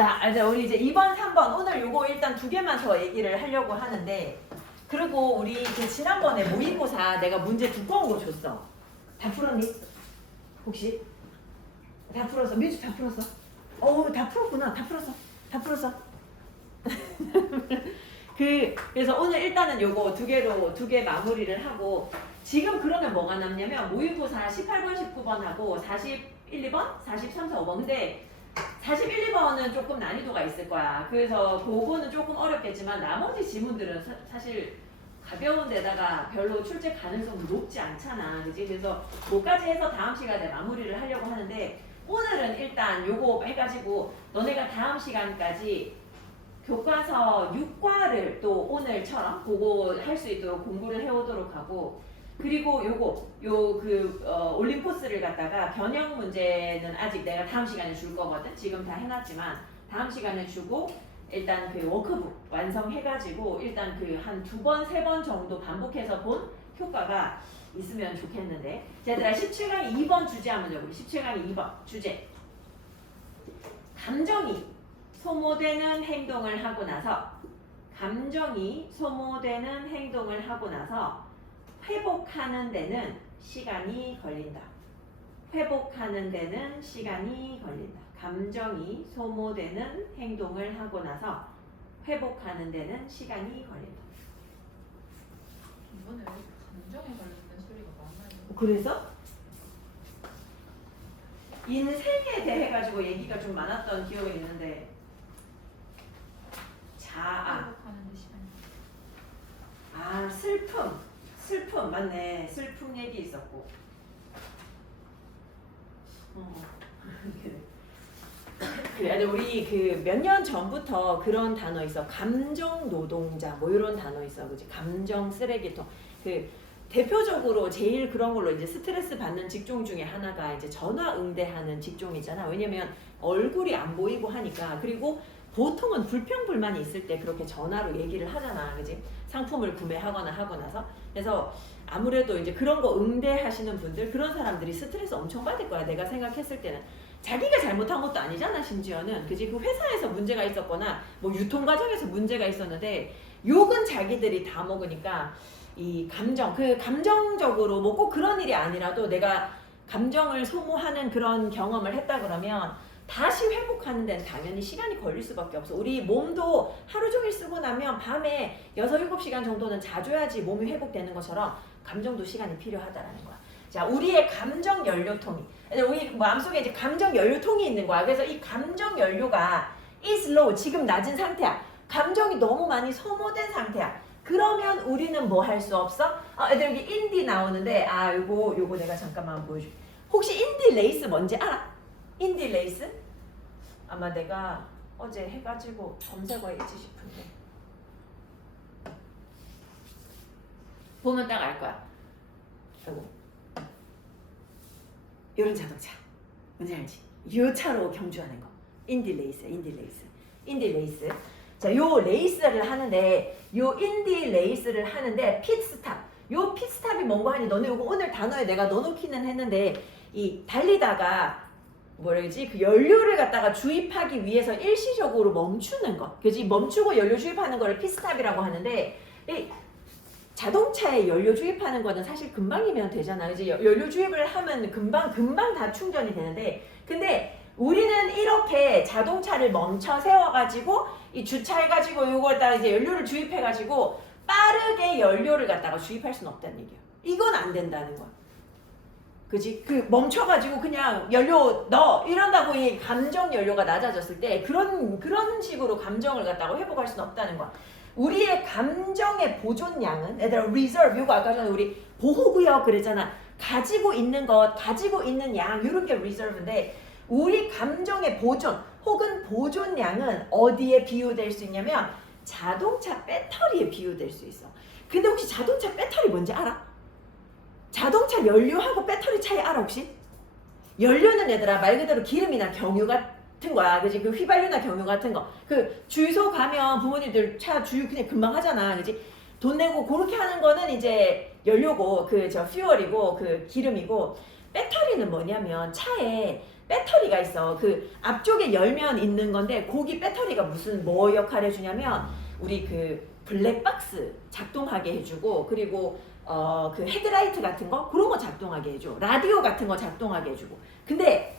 자, 이제 우리 이제 2번, 3번 오늘 요거 일단 두 개만 더 얘기를 하려고 하는데 그리고 우리 그 지난번에 모의고사 내가 문제 두꺼운 거 줬어. 다 풀었니? 혹시? 다 풀었어? 민주 다 풀었어? 다 풀었구나. 다 풀었어. 다 풀었어. 그래서 오늘 일단은 요거 두 개 마무리를 하고 지금 그러면 뭐가 남냐면 모의고사 18번, 19번하고 41, 2번, 43, 4, 5번. 근데 41, 2번은 조금 난이도가 있을 거야. 그래서 그거는 조금 어렵겠지만 나머지 지문들은 사실 가벼운 데다가 별로 출제 가능성이 높지 않잖아. 그지? 그래서 그거까지 해서 다음 시간에 마무리를 하려고 하는데 오늘은 일단 요거 해가지고 너네가 다음 시간까지 교과서 6과를 또 오늘처럼 그거 할 수 있도록 공부를 해오도록 하고 그리고 올림포스를 갖다가 변형 문제는 아직 내가 다음 시간에 줄 거거든. 지금 다 해놨지만 다음 시간에 주고 일단 그 워크북 완성해가지고 일단 그 한 2번, 3번 정도 반복해서 본 효과가 있으면 좋겠는데. 자, 얘들아 17강의 2번 주제 한번 적어볼게. 17강의 2번 주제. 감정이 소모되는 행동을 하고 나서 회복하는 데는 시간이 걸린다. 감정이 소모되는 행동을 하고 나서 회복하는 데는 시간이 걸린다. 이번에 감정에 관련된 소리가 많아요. 그래서 인생에 대해 가지고 얘기가 좀 많았던 기억이 있는데 자아, 회복하는 데 시간이. 슬픔 맞네. 슬픔 얘기 있었고. 그래, 우리 그 몇 년 전부터 그런 단어 있어. 감정 노동자 뭐 이런 단어 있어, 그지? 감정 쓰레기통. 그 대표적으로 제일 그런 걸로 이제 스트레스 받는 직종 중에 하나가 이제 전화 응대하는 직종이잖아. 왜냐면 얼굴이 안 보이고 하니까. 그리고 보통은 불평불만이 있을 때 그렇게 전화로 얘기를 하잖아, 그지? 상품을 구매하거나 하고 나서. 그래서 아무래도 이제 그런 거 응대하시는 분들, 그런 사람들이 스트레스 엄청 받을 거야. 내가 생각했을 때는. 자기가 잘못한 것도 아니잖아, 심지어는. 그지? 그 회사에서 문제가 있었거나 뭐 유통 과정에서 문제가 있었는데 욕은 자기들이 다 먹으니까 이 감정, 그 감정적으로 뭐 꼭 그런 일이 아니라도 내가 감정을 소모하는 그런 경험을 했다 그러면 다시 회복하는 데는 당연히 시간이 걸릴 수밖에 없어. 우리 몸도 하루 종일 쓰고 나면 밤에 6, 7시간 정도는 자줘야지 몸이 회복되는 것처럼 감정도 시간이 필요하다라는 거야. 자, 우리의 감정 연료통이, 우리 마음속에 이제 감정 연료통이 있는 거야. 그래서 이 감정 연료가 is low, 지금 낮은 상태야. 감정이 너무 많이 소모된 상태야. 그러면 우리는 뭐 할 수 없어? 애들 여기 인디 나오는데, 요거 내가 잠깐만 보여줄게. 혹시 인디 레이스 뭔지 알아? 인디 레이스? 아마 내가 어제 해가지고 검색어했지 싶은데. 보면 딱 알 거야. 아이고. 이런 자동차. 뭔지 알지? 요 차로 경주하는 거. 인디 레이스. 자, 요 레이스를 하는데, 요 인디 레이스를 하는데, 핏스탑. 요 핏스탑이 뭔가 하니, 너네 요거 오늘 단어에 내가 넣어놓기는 했는데, 이 달리다가, 뭐라지? 그 연료를 갖다가 주입하기 위해서 일시적으로 멈추는 거. 그지? 멈추고 연료 주입하는 거를 핏스탑이라고 하는데, 이 자동차에 연료 주입하는 거는 사실 금방이면 되잖아. 그지? 연료 주입을 하면 금방 다 충전이 되는데, 근데 우리는 이렇게 자동차를 멈춰 세워가지고 이 주차해가지고 요거에다 이제 연료를 주입해가지고 빠르게 연료를 갖다가 주입할 수는 없다는 얘기야. 이건 안 된다는 거야. 그지? 그 멈춰가지고 그냥 연료 넣어 이런다고 이 감정 연료가 낮아졌을 때 그런 식으로 감정을 갖다가 회복할 수는 없다는 거야. 우리의 감정의 보존량은 얘들아 reserve, 이거 아까 전에 우리 보호구역 그랬잖아. 가지고 있는 양 이런 게 reserve인데 우리 감정의 보존 혹은 보존량은 어디에 비유될 수 있냐면 자동차 배터리에 비유될 수 있어. 근데 혹시 자동차 배터리 뭔지 알아? 자동차 연료하고 배터리 차이 알아 혹시? 연료는 얘들아 말 그대로 기름이나 경유 같은 거야. 그지? 그 휘발유나 경유 같은 거. 그 주유소 가면 부모님들 차 주유 그냥 금방 하잖아. 그지? 돈 내고 그렇게 하는 거는 이제 연료고 퓨얼이고 그 기름이고 배터리는 뭐냐면 차에 배터리가 있어. 그 앞쪽에 열면 있는 건데 거기 배터리가 무슨 뭐 역할을 해주냐면 우리 그 블랙박스 작동하게 해주고 그리고 그 헤드라이트 같은 거 그런 거 작동하게 해줘. 라디오 같은 거 작동하게 해주고. 근데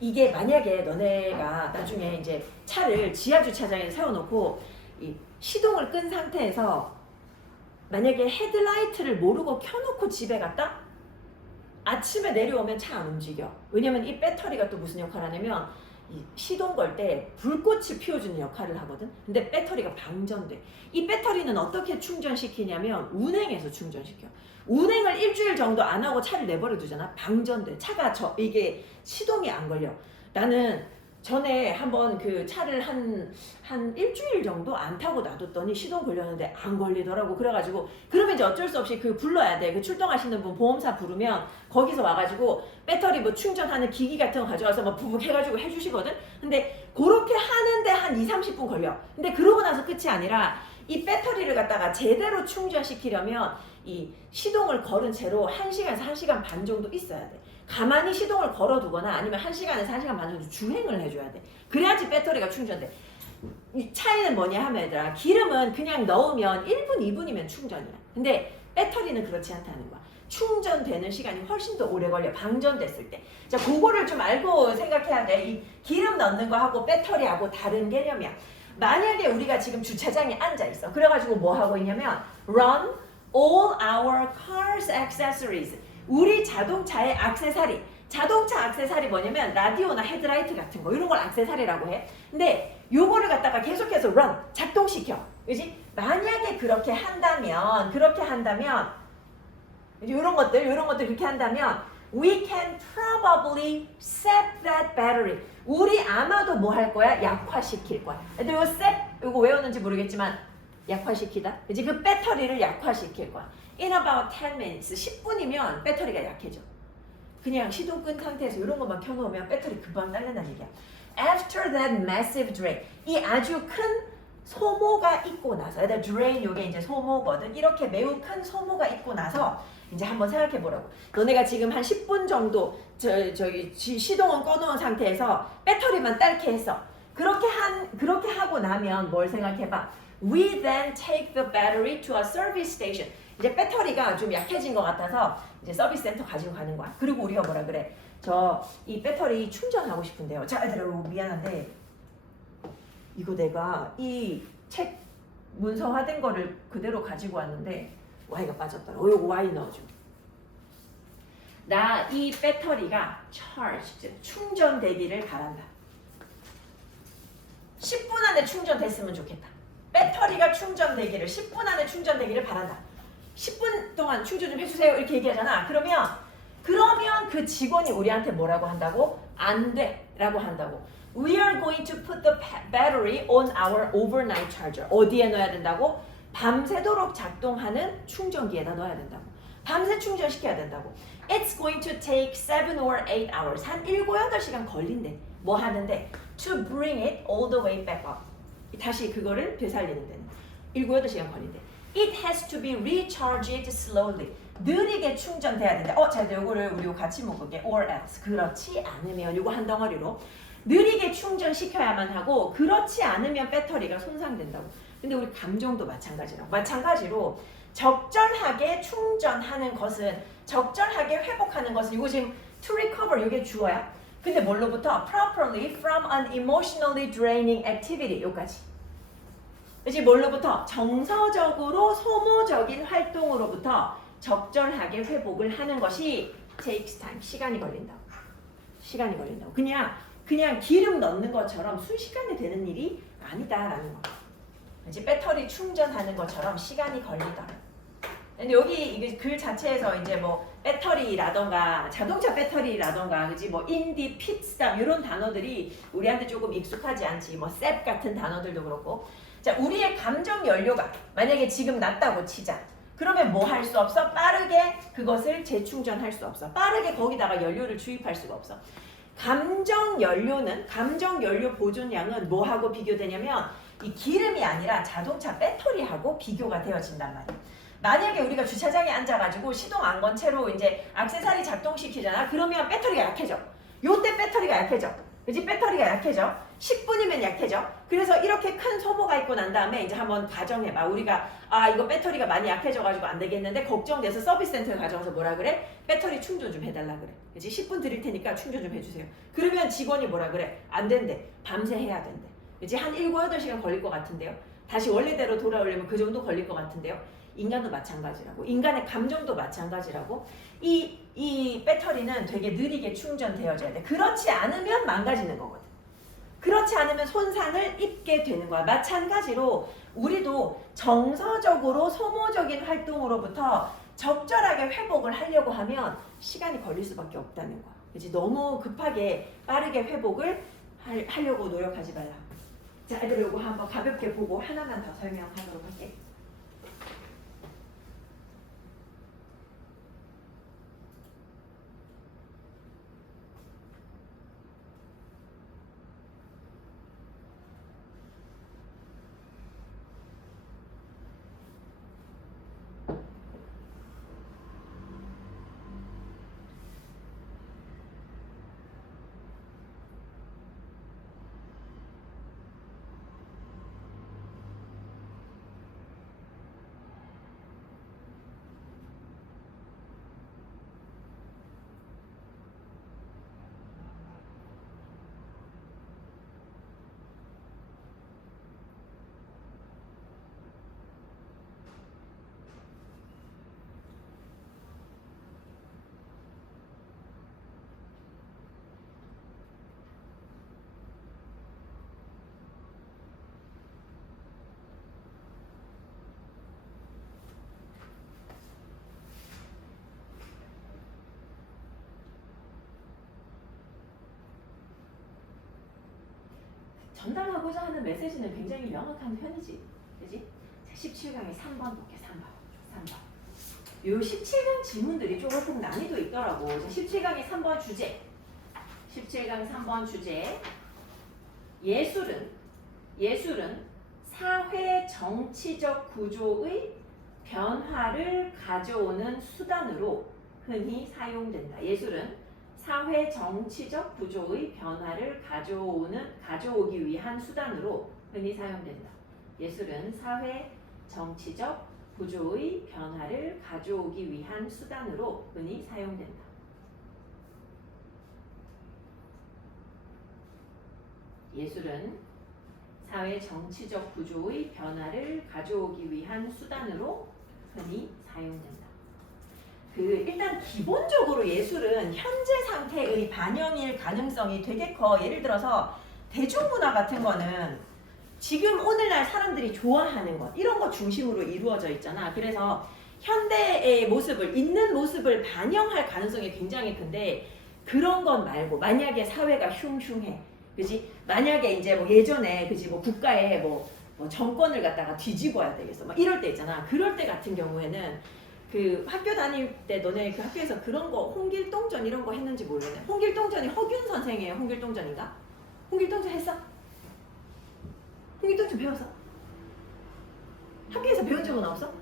이게 만약에 너네가 나중에 이제 차를 지하 주차장에 세워놓고 이 시동을 끈 상태에서 만약에 헤드라이트를 모르고 켜놓고 집에 갔다? 아침에 내려오면 차 안 움직여. 왜냐면 이 배터리가 또 무슨 역할을 하냐면 이 시동 걸 때 불꽃을 피워주는 역할을 하거든. 근데 배터리가 방전돼. 이 배터리는 어떻게 충전시키냐면 운행해서 충전시켜. 운행을 일주일 정도 안 하고 차를 내버려 두잖아. 방전돼. 차가 이게 시동이 안 걸려. 나는 전에 한번 그 차를 한 일주일 정도 안 타고 놔뒀더니 시동 걸렸는데 안 걸리더라고. 그래가지고 그러면 이제 어쩔 수 없이 그 불러야 돼. 그 출동하시는 분 보험사 부르면 거기서 와가지고 배터리 뭐 충전하는 기기 같은 거 가져와서 막 부북 해가지고 해주시거든. 근데 그렇게 하는데 한 2-30분 걸려. 근데 그러고 나서 끝이 아니라 이 배터리를 갖다가 제대로 충전시키려면 이 시동을 걸은 채로 1시간에서 1시간 반 정도 있어야 돼. 가만히 시동을 걸어두거나 아니면 1시간에서 1시간 반 정도 주행을 해줘야 돼. 그래야지 배터리가 충전돼. 이 차이는 뭐냐 하면 얘들아, 기름은 그냥 넣으면 1분, 2분이면 충전이야. 근데 배터리는 그렇지 않다는 거야. 충전되는 시간이 훨씬 더 오래 걸려. 방전됐을 때. 자, 그거를 좀 알고 생각해야 돼. 이 기름 넣는 거하고 배터리하고 다른 개념이야. 만약에 우리가 지금 주차장에 앉아 있어. 그래가지고 뭐 하고 있냐면 run all our cars accessories. 우리 자동차의 액세서리. 자동차 액세서리 뭐냐면 라디오나 헤드라이트 같은 거 이런 걸 액세서리라고 해. 근데 요거를 갖다가 계속해서 run 작동시켜. 그지? 만약에 그렇게 한다면 이런 것들 그렇게 한다면 we can probably sap that battery. 우리 아마도 뭐 할 거야? 약화시킬 거야. 근데 이거 sap 이거 외웠는지 모르겠지만 약화시키다. 그지? 그 배터리를 약화시킬 거야. In about 10 minutes. 10분이면 배터리가 약해져. 그냥 시동 끈 상태에서 이런 것만 켜놓으면 배터리 금방 딸린다는 얘기야. After that massive drain. 이 아주 큰 소모가 있고 나서, 얘들 drain 요게 이제 소모거든. 이렇게 매우 큰 소모가 있고 나서 이제 한번 생각해 보라고. 너네가 지금 한 10분 정도 저기 시동은 꺼놓은 상태에서 배터리만 딸게 했어. 그렇게 하고 나면 뭘 생각해봐. We then take the battery to a service station. 이제 배터리가 좀 약해진 것 같아서 이제 서비스 센터 가지고 가는 거야. 그리고 우리가 뭐라 그래? 이 배터리 충전하고 싶은데요. 자, 얘들아, 미안한데 이거 내가 이 책 문서화된 거를 그대로 가지고 왔는데 Y가 빠졌더라. 요거 Y 넣어줘. 나 이 배터리가 충전되기를 바란다. 10분 안에 충전됐으면 좋겠다. 배터리가 충전되기를 10분 안에 충전되기를 바란다. 10분 동안 충전 좀 해주세요 이렇게 얘기하잖아. 그러면 그 직원이 우리한테 뭐라고 한다고? 안 돼 라고 한다고. We are going to put the battery on our overnight charger. 어디에 넣어야 된다고? 밤새도록 작동하는 충전기에다 넣어야 된다고. 밤새 충전시켜야 된다고. It's going to take 7 or 8 hours. 한 7, 8시간 걸린대. 뭐 하는데? To bring it all the way back up. 다시 그거를 되살리는 데는 7, 8시간 걸린대. It has to be recharged slowly. 느리게 충전돼야 된다. 자, 요거를 우리 같이 묶을게. or else. 그렇지 않으면 요거 한 덩어리로 느리게 충전시켜야만 하고 그렇지 않으면 배터리가 손상된다고. 근데 우리 감정도 마찬가지로 적절하게 충전하는 것은 적절하게 회복하는 것은 이거 지금 to recover 이게 주어야. 근데 뭘로부터? properly from an emotionally draining activity 요까지. 이제 뭘로부터? 정서적으로 소모적인 활동으로부터 적절하게 회복을 하는 것이 takes time. 시간이 걸린다고. 그냥 기름 넣는 것처럼 순식간에 되는 일이 아니다라는 거. 이제 배터리 충전하는 것처럼 시간이 걸리다. 근데 여기 이게 글 자체에서 이제 뭐 배터리라던가 자동차 배터리라던가 그지 뭐 인디 핏스탑 이런 단어들이 우리한테 조금 익숙하지 않지. 뭐 셉 같은 단어들도 그렇고. 자, 우리의 감정 연료가 만약에 지금 낮다고 치자. 그러면 뭐 할 수 없어? 빠르게 그것을 재충전할 수 없어. 빠르게 거기다가 연료를 주입할 수가 없어. 감정 연료 보존량은 뭐하고 비교되냐면 이 기름이 아니라 자동차 배터리하고 비교가 되어진단 말이야. 만약에 우리가 주차장에 앉아가지고 시동 안 건 채로 이제 액세서리 작동시키잖아. 그러면 배터리가 약해져. 요때 배터리가 약해져. 그지? 배터리가 약해져. 10분이면 약해져. 그래서 이렇게 큰 소모가 있고 난 다음에 이제 한번 가정해봐. 우리가 이거 배터리가 많이 약해져가지고 안 되겠는데 걱정돼서 서비스 센터에 가져와서 뭐라 그래? 배터리 충전 좀 해달라 그래. 그지? 10분 드릴 테니까 충전 좀 해주세요. 그러면 직원이 뭐라 그래? 안 된대. 밤새 해야 된대. 그지? 한 7, 8시간 걸릴 것 같은데요. 다시 원래대로 돌아오려면 그 정도 걸릴 것 같은데요. 인간도 마찬가지라고. 인간의 감정도 마찬가지라고. 이 배터리는 되게 느리게 충전되어져야 돼. 그렇지 않으면 망가지는 거거든. 그렇지 않으면 손상을 입게 되는 거야. 마찬가지로 우리도 정서적으로 소모적인 활동으로부터 적절하게 회복을 하려고 하면 시간이 걸릴 수밖에 없다는 거야. 그치? 너무 급하게 빠르게 회복을 하려고 노력하지 말라. 자, 애들 요거 한번 가볍게 보고 하나만 더 설명하도록 할게. 전달하고자 하는 메시지는 굉장히 명확한 편이지. 그지? 17강의 3번 볼게. 3번. 요 17강 지문들이 조금 난이도 있더라고. 17강의 3번 주제. 17강 3번 주제. 예술은 사회 정치적 구조의 변화를 가져오는 수단으로 흔히 사용된다. 예술은 사회 정치적 구조의 변화를 가져오기 위한 수단으로 흔히 사용된다. 예술은 사회 정치적 구조의 변화를 가져오기 위한 수단으로 흔히 사용된다. 예술은 사회 정치적 구조의 변화를 가져오기 위한 수단으로 흔히 사용된다. 일단 기본적으로 예술은 현재 상태의 반영일 가능성이 되게 커. 예를 들어서 대중문화 같은 거는 지금 오늘날 사람들이 좋아하는 것 이런 거 중심으로 이루어져 있잖아. 그래서 현대의 모습을 있는 모습을 반영할 가능성이 굉장히 큰데 그런 건 말고 만약에 사회가 흉흉해, 그지? 만약에 이제 뭐 예전에 그지 뭐 국가에 뭐 정권을 갖다가 뒤집어야 되겠어. 막 이럴 때 있잖아. 그럴 때 같은 경우에는 그 학교 다닐 때 너네 그 학교에서 그런 거 홍길동전 이런 거 했는지 모르겠네. 홍길동전이 허균 선생이에요. 홍길동전인가? 홍길동전 했어? 홍길동전 배웠어? 학교에서 배운 적은 없어?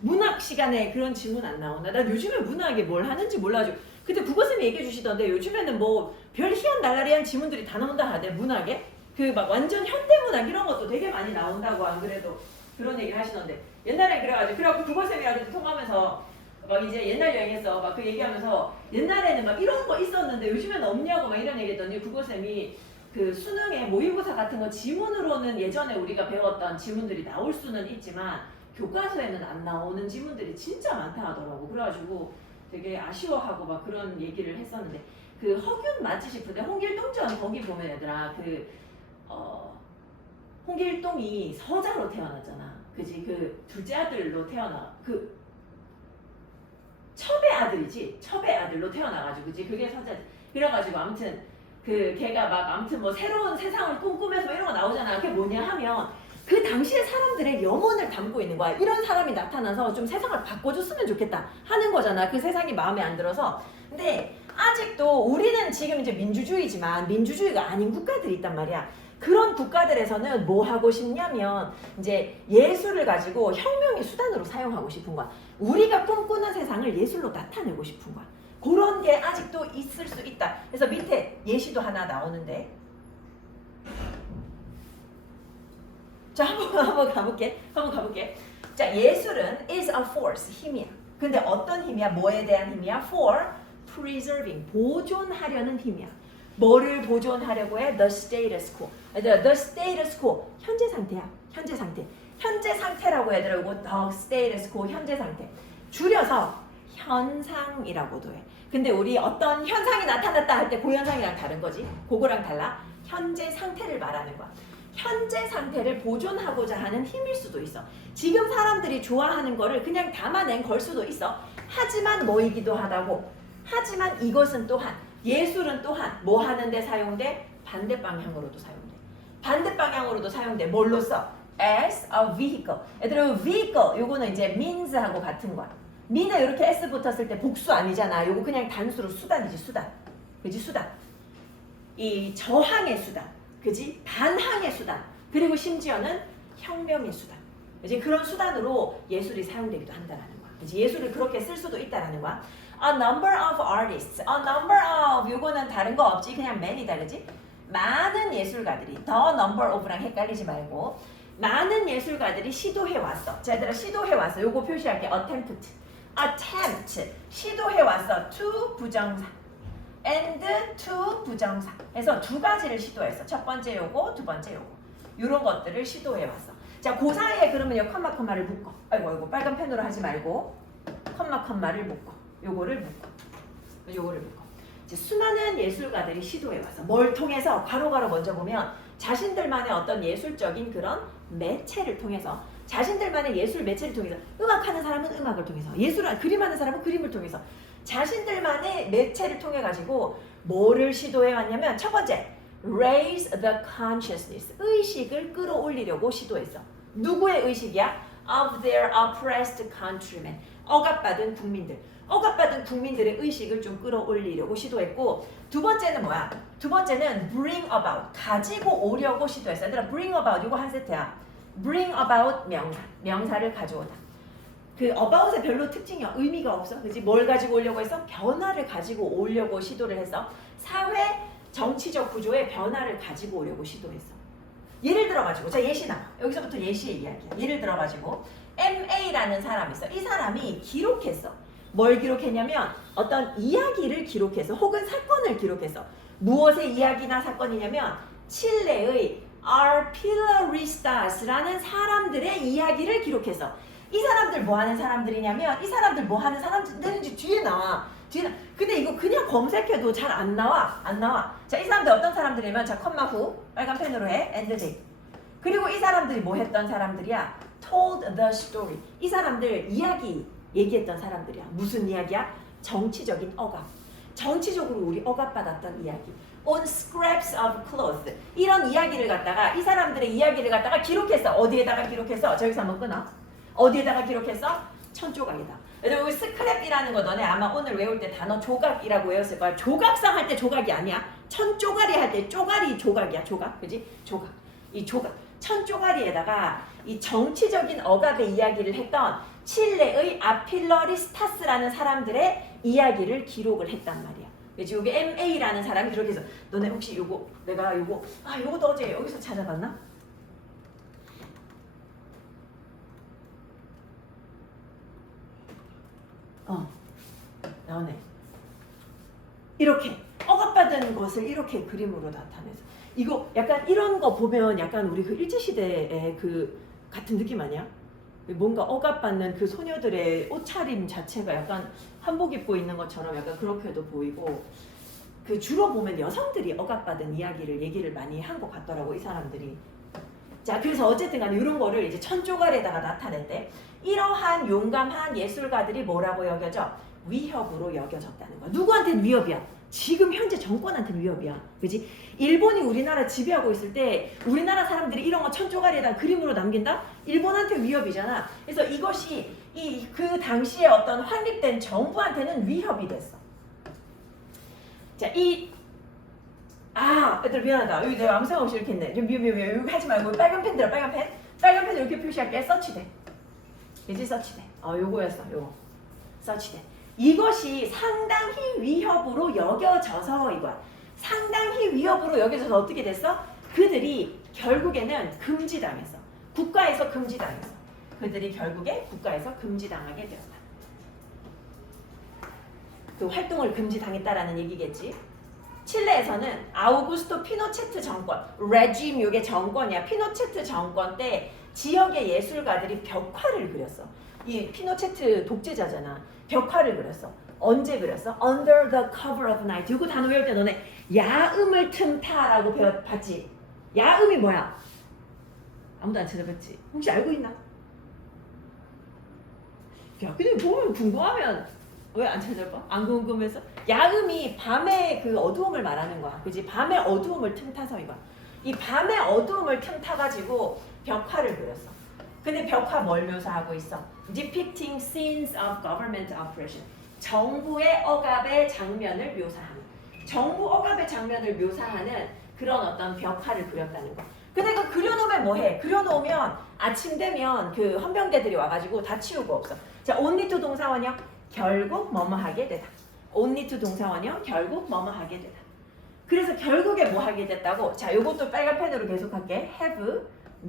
문학 시간에 그런 질문 안 나오나? 나 요즘에 문학에 뭘 하는지 몰라가지고 그때 국어쌤이 얘기해 주시던데 요즘에는 뭐 별 희한날라리한 지문들이 다 나온다 하대. 문학에 그 막 완전 현대문학 이런 것도 되게 많이 나온다고. 안 그래도 그런 얘기를 하시던데 옛날에 그래가지고 국어쌤이랑 통하면서 막 이제 옛날 여행했어 막 그 얘기하면서 옛날에는 막 이런 거 있었는데 요즘에는 없냐고 막 이런 얘기했더니 국어쌤이 그 수능에 모의고사 같은 거 지문으로는 예전에 우리가 배웠던 지문들이 나올 수는 있지만 교과서에는 안 나오는 지문들이 진짜 많다 하더라고. 그래가지고 되게 아쉬워하고 막 그런 얘기를 했었는데 그 허균 맞지 싶은데 홍길동전 거기 보면 얘들아 홍길동이 서자로 태어났잖아. 그지? 그 둘째 아들로 태어나. 그 첩의 아들이지. 첩의 아들로 태어나가지고 그지? 그게 서자지. 그래가지고 아무튼 그 걔가 막 아무튼 뭐 새로운 세상을 꿈꾸면서 뭐 이런 거 나오잖아. 그게 뭐냐 하면 그 당시에 사람들의 영혼을 담고 있는 거야. 이런 사람이 나타나서 좀 세상을 바꿔줬으면 좋겠다 하는 거잖아. 그 세상이 마음에 안 들어서. 근데 아직도 우리는 지금 이제 민주주의지만 민주주의가 아닌 국가들이 있단 말이야. 그런 국가들에서는 뭐 하고 싶냐면 이제 예술을 가지고 혁명의 수단으로 사용하고 싶은 거야. 우리가 꿈꾸는 세상을 예술로 나타내고 싶은 거야. 그런 게 아직도 있을 수 있다. 그래서 밑에 예시도 하나 나오는데, 자 한번 가볼게. 자, 예술은 is a force, 힘이야. 근데 어떤 힘이야? 뭐에 대한 힘이야? For preserving, 보존하려는 힘이야. 뭐를 보존하려고 해? The status quo. The status quo, 현재 상태야. 현재 상태. 현재 상태라고 얘들아, 이거 the status quo, 현재 상태. 줄여서 현상이라고도 해. 근데 우리 어떤 현상이 나타났다 할 때 그 현상이랑 다른 거지. 그거랑 달라. 현재 상태를 말하는 거야. 현재 상태를 보존하고자 하는 힘일 수도 있어. 지금 사람들이 좋아하는 거를 그냥 담아낸 걸 수도 있어. 하지만 뭐이기도 하다고. 하지만 이것은 또한, 예술은 또한 뭐 하는데 사용돼? 반대 방향으로도 사용돼. 반대 방향으로도 사용돼. 뭘로 써? As a vehicle. 얘들아, vehicle 요거는 이제 means하고 같은 거야. mean에 이렇게 s 붙었을 때 복수 아니잖아. 요거 그냥 단수로 수단이지, 수단. 그지, 수단. 이 저항의 수단. 그지? 반항의 수단. 그리고 심지어는 혁명의 수단. 이제 그런 수단으로 예술이 사용되기도 한다라는 거야. 그지? 예술을 그렇게 쓸 수도 있다라는 거야. A number of artists. A number of 요거는 다른 거 없지. 그냥 many다, 그지? 많은 예술가들이, the number of랑 헷갈리지 말고, 많은 예술가들이 시도해 왔어. 자, 얘들아, 시도해 왔어. 요거 표시할게. attempt. 시도해 왔어. to 부정사. and to 부정사. 해서 두 가지를 시도했어. 첫 번째 요거, 두 번째 요거. 요런 것들을 시도해 왔어. 자, 그 사이에 그러면 요 컴마를 묶어. 아이고, 빨간 펜으로 하지 말고 컴마를 묶어. 요거를 묶어. 이제 수많은 예술가들이 시도해 왔어. 뭘 통해서? 괄호가로 먼저 보면 자신들만의 어떤 예술적인 그런 매체를 통해서, 자신들만의 예술 매체를 통해서, 음악하는 사람은 음악을 통해서, 그림하는 사람은 그림을 통해서, 자신들만의 매체를 통해 가지고 뭐를 시도해 왔냐면, 첫 번째, raise the consciousness, 의식을 끌어올리려고 시도했어. 누구의 의식이야? Of their oppressed countrymen, 억압받은 국민들. 억압받은 국민들의 의식을 좀 끌어올리려고 시도했고, 두 번째는 뭐야? 두 번째는 bring about, 가지고 오려고 시도했어. 얘들아, bring about 이거 한 세트야. bring about 명사를 가져오다. 그 about의 별로 특징이 의미가 없어. 그지? 뭘 가지고 오려고 했어? 변화를 가지고 오려고 시도를 했어. 사회 정치적 구조의 변화를 가지고 오려고 시도했어. 예를 들어가지고, 자, 예시 나와. 여기서부터 예시의 이야기야. 예를 들어가지고 MA라는 사람이 있어. 이 사람이 기록했어. 뭘 기록했냐면 어떤 이야기를 기록해서, 혹은 사건을 기록해서. 무엇의 이야기나 사건이냐면 칠레의 arpilaristas라는 사람들의 이야기를 기록해서. 이 사람들 뭐 하는 사람들이냐면, 이 사람들 뭐 하는 사람들인지 뒤에 나와. 근데 이거 그냥 검색해도 잘 안 나와. 자, 이 사람들 어떤 사람들이냐면, 자, 컴마 후 빨간 펜으로 해. and they. 그리고 이 사람들이 뭐 했던 사람들이야? told the story. 이 사람들 이야기 얘기했던 사람들이야. 무슨 이야기야? 정치적인 억압. 정치적으로 우리 억압받았던 이야기. On scraps of cloth. 이런 이야기를 갖다가, 이 사람들의 이야기를 갖다가 기록했어. 어디에다가 기록했어? 저기서 한번 끊어. 어디에다가 기록했어? 천조각이다. 여기 스크랩이라는 거 너네 아마 오늘 외울 때 단어 조각이라고 외웠을 거야. 조각상 할 때 조각이 아니야. 천조가리 할 때 쪼가리 조각이야. 조각. 그지? 조각. 이 조각. 천조가리에다가 이 정치적인 억압의 이야기를 했던 칠레의 아필러리스타스라는 사람들의 이야기를 기록을 했단 말이야. 그치? 여기 MA라는 사람이 기록해서, 너네 혹시 요것도 어제 여기서 찾아봤나? 나오네. 이렇게 억압받은 것을 이렇게 그림으로 나타내서, 이거 약간 이런 거 보면 약간 우리 그 일제시대의 그 같은 느낌 아니야? 뭔가 억압받는 그 소녀들의 옷차림 자체가 약간 한복 입고 있는 것처럼 약간 그렇게도 보이고, 그 주로 보면 여성들이 억압받은 얘기를 많이 한 것 같더라고, 이 사람들이. 자, 그래서 어쨌든 간에 이런 거를 이제 천조각에다가 나타냈대. 이러한 용감한 예술가들이 뭐라고 여겨져? 위협으로 여겨졌다는 거야. 누구한테는 위협이야? 지금 현재 정권한테는 위협이야. 그지? 일본이 우리나라 지배하고 있을 때 우리나라 사람들이 이런 거 천조각에다 그림으로 남긴다? 일본한테 위협이잖아. 그래서 이것이 그 당시에 어떤 확립된 정부한테는 위협이 됐어. 자, 애들 미안하다. 여기 내가 아무 생각 없이 이렇게 했네. 미안. 여기 하지 말고 빨간 펜 들어, 빨간 펜. 빨간 펜 이렇게 표시할게. 서치돼. 그지? 서치돼. 요거였어. 요거. 서치돼. 이것이 상당히 위협으로 여겨져서 이거야. 상당히 위협으로 여겨져서 어떻게 됐어? 그들이 결국에는 금지당했어. 국가에서 금지당했어. 그들이 결국에 국가에서 금지당하게 되었다. 그 활동을 금지당했다라는 얘기겠지. 칠레에서는 아우구스토 피노체트 정권, 레짐 요게 정권이야. 피노체트 정권 때 지역의 예술가들이 벽화를 그렸어. 이 피노체트 독재자잖아. 벽화를 그렸어. 언제 그렸어? Under the cover of night. 이거 단어 외울 때 너네 야음을 틈타라고 봤지? 야음이 뭐야? 아무도 안 찾아봤지? 혹시 알고 있나? 야, 근데 보면 궁금하면 왜 안 찾아봐? 안 궁금해서? 야음이 밤의 그 어두움을 말하는 거야. 그지? 밤의 어두움을 틈타서 이거야. 이 밤의 어두움을 틈타가지고 벽화를 그렸어. 근데 벽화 뭘 묘사하고 있어? Depicting scenes of government operation. 정부의 억압의 장면을 묘사하는. 정부 억압의 장면을 묘사하는 그런 어떤 벽화를 그렸다는 거. 근데 그 그려놓으면 뭐해? 그려놓으면 아침 되면 그 헌병대들이 와가지고 다 치우고 없어. 자, only to 동사원형 결국 뭐뭐 하게 되다. only to 동사원형 결국 뭐뭐 하게 되다. 그래서 결국에 뭐 하게 됐다고? 자, 요것도 빨간 펜으로 계속할게. have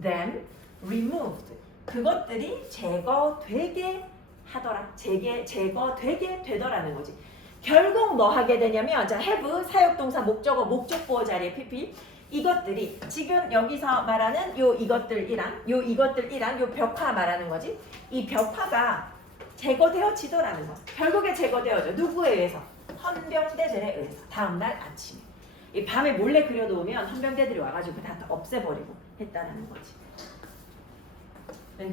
them removed. 그것들이 제거되게 하더라. 제거되게 되더라는 거지. 결국 뭐 하게 되냐면 자, have 사역동사 목적어 목적보호 자리에 pp 이것들이 지금 여기서 말하는 요 이것들이랑 요 벽화 말하는 거지. 이 벽화가 제거되어지더라는 거. 결국에 제거되어져. 누구에 의해서? 헌병대들에 의해서. 다음날 아침에. 이 밤에 몰래 그려놓으면 헌병대들이 와가지고 다 없애버리고 했다라는 거지.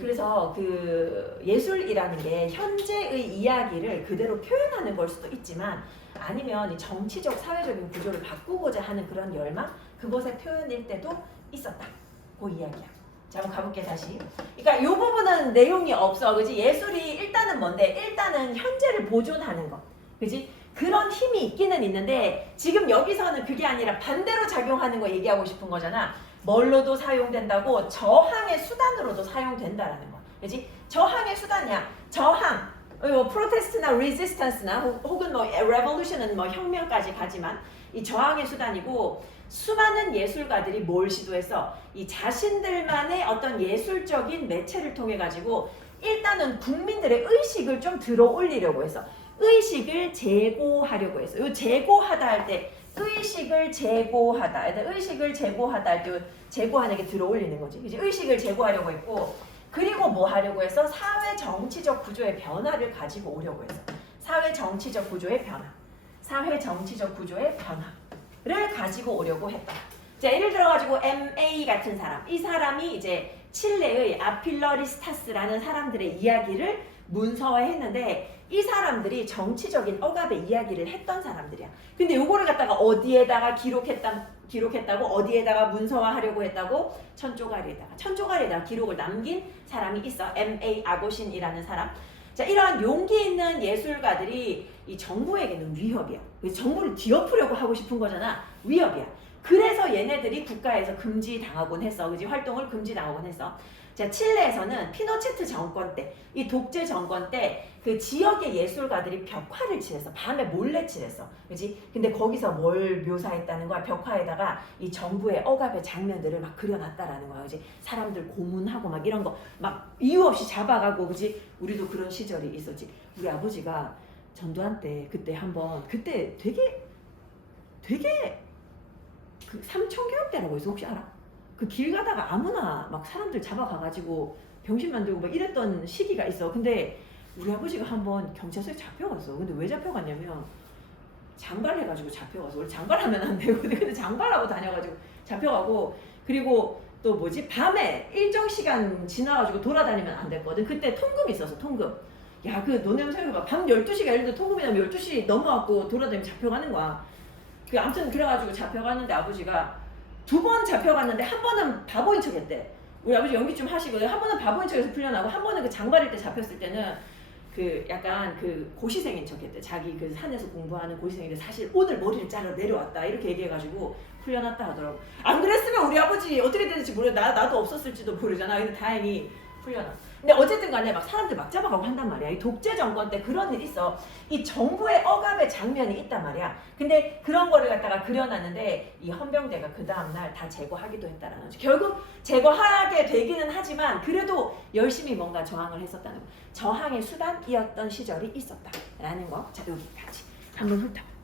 그래서 그 예술이라는 게 현재의 이야기를 그대로 표현하는 걸 수도 있지만 아니면 이 정치적 사회적인 구조를 바꾸고자 하는 그런 열망 그것의 표현일 때도 있었다. 그 이야기야. 자, 한번 가볼게 다시. 그러니까 이 부분은 내용이 없어, 그지? 예술이 일단은 뭔데? 일단은 현재를 보존하는 거, 그지? 그런 힘이 있기는 있는데 지금 여기서는 그게 아니라 반대로 작용하는 거 얘기하고 싶은 거잖아. 뭘로도 사용된다고? 저항의 수단으로도 사용된다라는 거, 그지? 저항의 수단이야. 저항. 프로테스트나 레지스턴스나 혹은 뭐 레볼루션은 뭐 혁명까지 가지만 이 저항의 수단이고 수많은 예술가들이 뭘 시도했어? 이 자신들만의 어떤 예술적인 매체를 통해 가지고 일단은 국민들의 의식을 좀 들어 올리려고 했어. 의식을 제고하려고 했어. 요 제고하다 할 때 의식을 제고하다 할 때 제고하는 게 들어 올리는 거지. 그치? 의식을 제고하려고 했고 그리고 뭐 하려고 했어? 사회 정치적 구조의 변화를 가지고 오려고 했어. 사회 정치적 구조의 변화를 가지고 오려고 했다. 자, 예를 들어가지고 MA 같은 사람, 이 사람이 이제 칠레의 아필러리스타스라는 사람들의 이야기를 문서화했는데 이 사람들이 정치적인 억압의 이야기를 했던 사람들이야. 근데 요거를 갖다가 어디에다가 기록했다고? 어디에다가 문서화하려고 했다고? 천조가리에다가 기록을 남긴 사람이 있어. M.A. 아고신이라는 사람. 자, 이러한 용기 있는 예술가들이 이 정부에게는 위협이야. 정부를 뒤엎으려고 하고 싶은 거잖아. 위협이야. 그래서 얘네들이 국가에서 금지당하곤 했어. 그지? 활동을 금지당하곤 했어. 자, 칠레에서는 피노체트 정권 때, 이 독재 정권 때 그 지역의 예술가들이 벽화를 칠했어. 밤에 몰래 칠했어. 그지? 근데 거기서 뭘 묘사했다는 거야? 벽화에다가 이 정부의 억압의 장면들을 막 그려놨다라는 거야. 그지? 사람들 고문하고 막 이런 거 막 이유 없이 잡아가고, 그지? 우리도 그런 시절이 있었지. 우리 아버지가 전두환 때 그때 되게 그 삼천교육대라고 해서 혹시 알아? 그 길 가다가 아무나 막 사람들 잡아가가지고 병신 만들고 막 이랬던 시기가 있어. 근데 우리 아버지가 한번 경찰서에 잡혀갔어. 근데 왜 잡혀갔냐면 장발해가지고 잡혀가서. 원래 장발하면 안 되고 근데 장발하고 다녀가지고 잡혀가고, 그리고 또 뭐지? 밤에 일정 시간 지나가지고 돌아다니면 안 됐거든. 그때 통금이 있어서 통금. 야, 그 너네 한번 생각해봐. 밤 12시가 예를 들어 통금이 나면 12시 넘어갖고 돌아다니면 잡혀가는 거야. 그 아무튼 그래가지고 잡혀갔는데 아버지가 2번 잡혀갔는데 한 번은 바보인 척 했대. 우리 아버지 연기 좀 하시고 한 번은 바보인 척해서 풀려나고 한 번은 그 장발일 때 잡혔을 때는 그 약간 그 고시생인 척 했대. 자기 그 산에서 공부하는 고시생인데 사실 오늘 머리를 자르러 내려왔다 이렇게 얘기해가지고 풀려났다 하더라고. 안 그랬으면 우리 아버지 어떻게 됐는지 모르겠어. 나도 없었을지도 모르잖아. 근데 다행히 풀려나. 근데 어쨌든 간에 막 사람들 막 잡아가고 한단 말이야. 이 독재 정권 때 그런 일이 있어. 이 정부의 억압의 장면이 있단 말이야. 근데 그런 거를 갖다가 그려놨는데 이 헌병대가 그 다음날 다 제거하기도 했다라는 거죠. 결국 제거하게 되기는 하지만 그래도 열심히 뭔가 저항을 했었다는 거. 저항의 수단이었던 시절이 있었다라는 거. 자, 여기까지 한번 훑어볼게요.